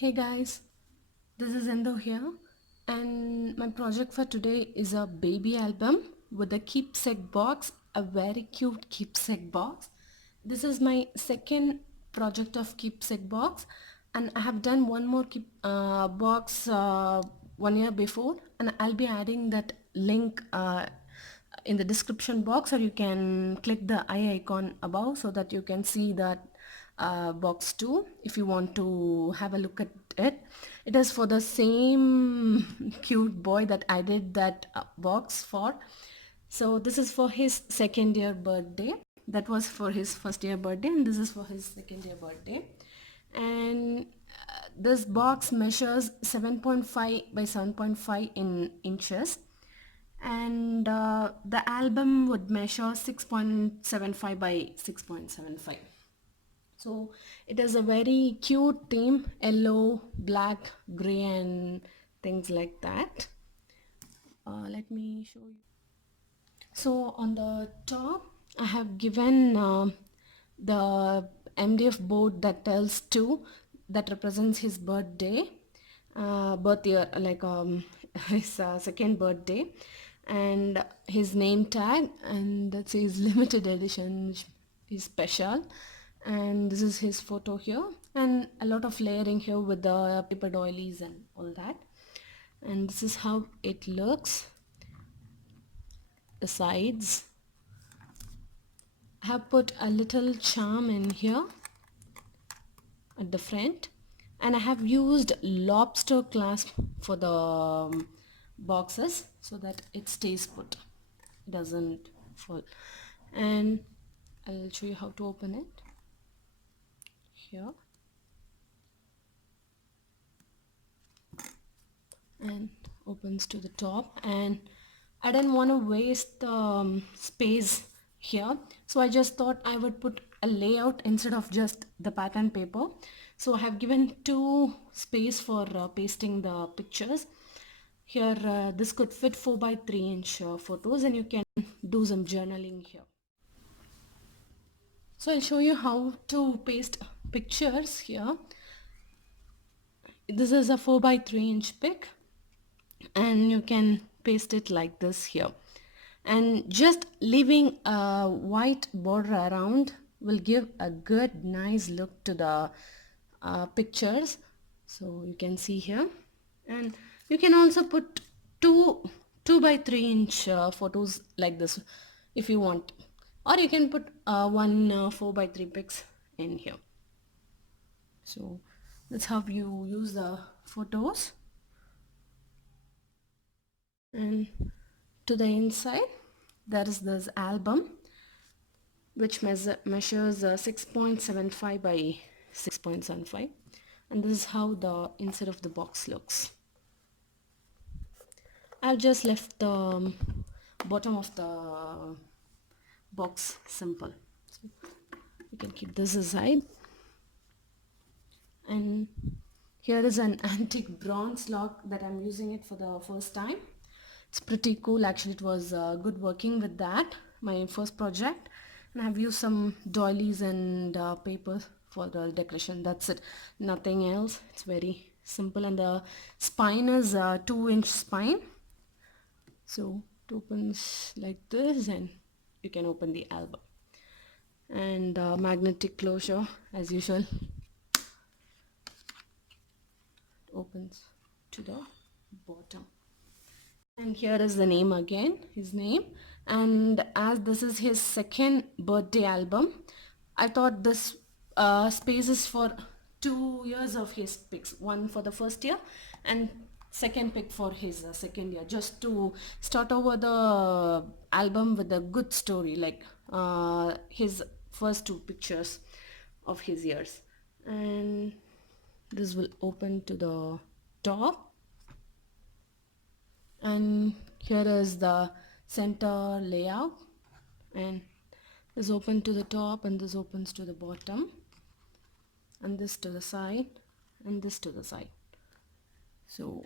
Hey guys, this is Indhu here, and my project for today is a baby album with a keepsake box, a very cute keepsake box. This is my second project of keepsake box, and I have done one more box 1 year before, and I'll be adding that link in the description box, or you can click the eye icon above so that you can see that box 2 if you want to have a look at it. It is for the same cute boy that I did that box for. So this is for his second year birthday. That was for his first year birthday, and this is for his second year birthday. And this box measures 7.5 by 7.5 in inches, and the album would measure 6.75 by 6.75. So it is a very cute theme, yellow, black, gray, and things like that. Let me show you. So on the top I have given the MDF board that tells 2, that represents his birthday, birth year, like his second birthday, and his name tag, and that says limited edition, which is special. And this is his photo here, and a lot of layering here with the paper doilies and all that. And this is how it looks, the sides. I have put a little charm in here at the front, and I have used lobster clasp for the boxes so that it stays put, it doesn't fall. And I'll show you how to open it here, and opens to the top. And I didn't want to waste space here, so I just thought I would put a layout instead of just the pattern paper. So I have given 2 space for pasting the pictures here. This could fit 4 by 3 inch photos, and you can do some journaling here. So I'll show you how to paste pictures here. This is a 4 by 3 inch pic, and you can paste it like this here, and just leaving a white border around will give a good nice look to the pictures. So you can see here, and you can also put 2 by 3 inch photos like this if you want, or you can put one 4 by 3 pics in here. So that's how you use the photos. And to the inside there is this album which measures 6.75 by 6.75, and this is how the inside of the box looks. I've just left the bottom of the box simple, so you can keep this aside. And here is an antique bronze lock that I'm using it for the first time. It's pretty cool actually. It was good working with that, my first project. And I've used some doilies and paper for the decoration. That's it, nothing else. It's very simple, and the spine is a 2-inch spine. So it opens like this, and you can open the album. And magnetic closure as usual, opens to the bottom. And here is the name again, his name. And as this is his second birthday album, I thought this space is for 2 years of his pics, one for the first year and second pic for his second year, just to start over the album with a good story, like his first 2 pictures of his years. And this will open to the top, and here is the center layout, and this open to the top, and this opens to the bottom, and this to the side, and this to the side. So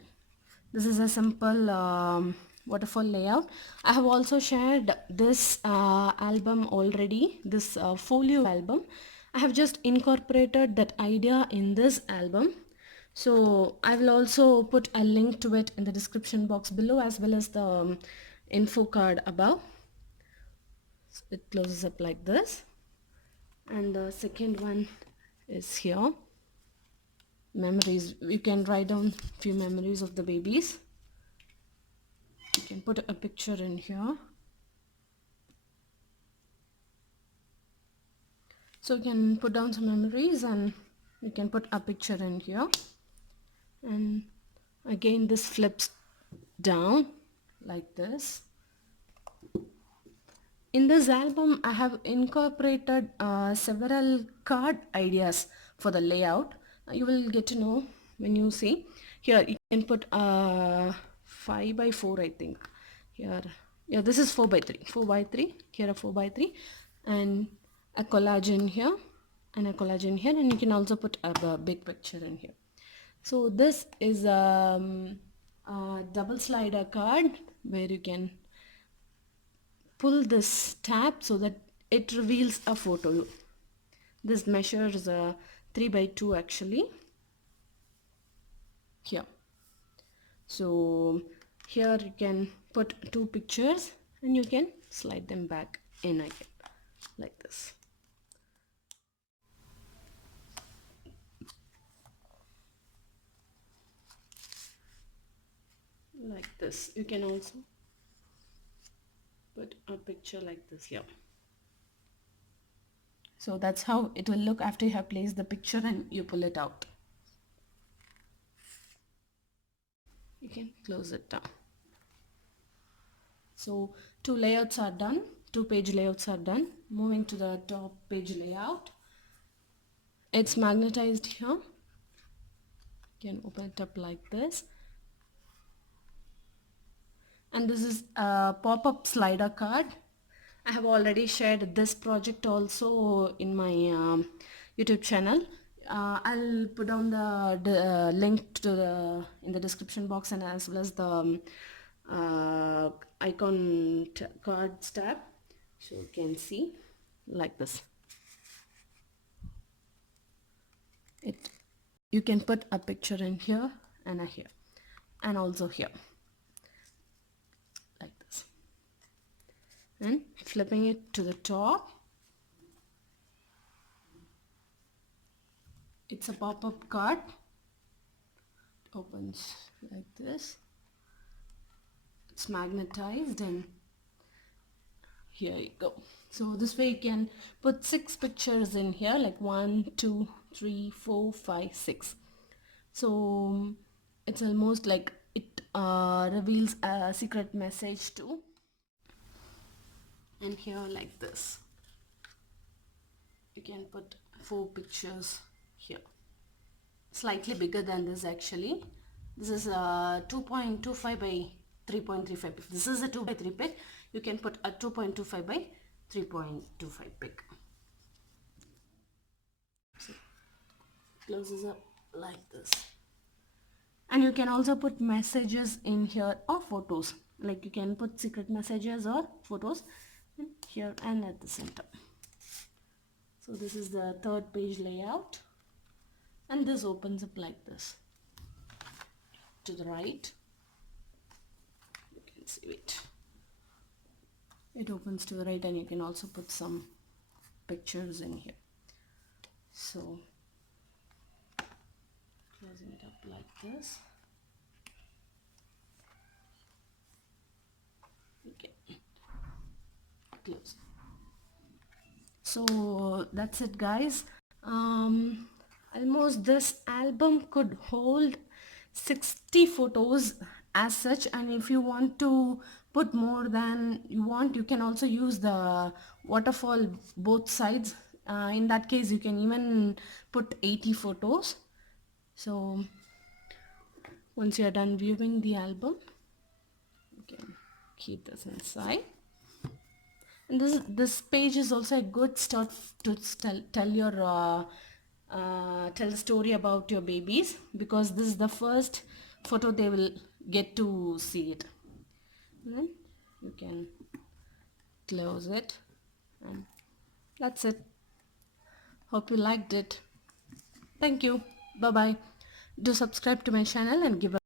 this is a simple waterfall layout. I have also shared this album already, this folio album. I have just incorporated that idea in this album. So I will also put a link to it in the description box below, as well as the info card above. So it closes up like this. And the second one is here. Memories. You can write down few memories of the babies. You can put a picture in here. So you can put down some memories and you can put a picture in here. And again this flips down like this. In this album I have incorporated several card ideas for the layout. You will get to know when you see. Here you can put 5 by 4, I think. Here, yeah, this is 4 by 3. 4 by 3. Here a 4 by 3 and a collagen here and a collagen here, and you can also put a big picture in here. So this is a double slider card where you can pull this tab so that it reveals a photo. This measures 3 by 2 actually. Here. So here you can put 2 pictures and you can slide them back in again like this. Like this. You can also put a picture like this here. So that's how it will look after you have placed the picture and you pull it out. You can close it down. So 2 layouts are done. 2 page layouts are done. Moving to the top page layout. It's magnetized here. You can open it up like this. And this is a pop-up slider card. I have already shared this project also in my YouTube channel. I'll put down the link to the in the description box, and as well as the icon cards tab, so you can see like this. You can put a picture in here and a here and also here like this, and flipping it to the top, it's a pop-up card. It opens like this. It's magnetized and here you go. So this way you can put 6 pictures in here, like 1 2 3 4 5 6. So it's almost like it reveals a secret message too. And here like this, you can put 4 pictures here, slightly bigger than this actually. This is 2.25 by 3.35. If this is a 2 by 3 page, you can put a 2.25 by 3.25 pig. So closes up like this. And you can also put messages in here or photos, like you can put secret messages or photos in here and at the center. So this is the 3rd page layout, and this opens up like this. To the right, you can see it opens to the right, and you can also put some pictures in here. So closing it up like this. Okay, close. So that's it guys. Almost this album could hold 60 photos as such, and if you want to put more than you want, you can also use the waterfall both sides. In that case you can even put 80 photos. So once you are done viewing the album, you can keep this inside. And this page is also a good start to tell the story about your babies, because this is the first photo they will get to see it. And then you can close it, and that's it. Hope you liked it. Thank you. Bye bye. Do subscribe to my channel and give a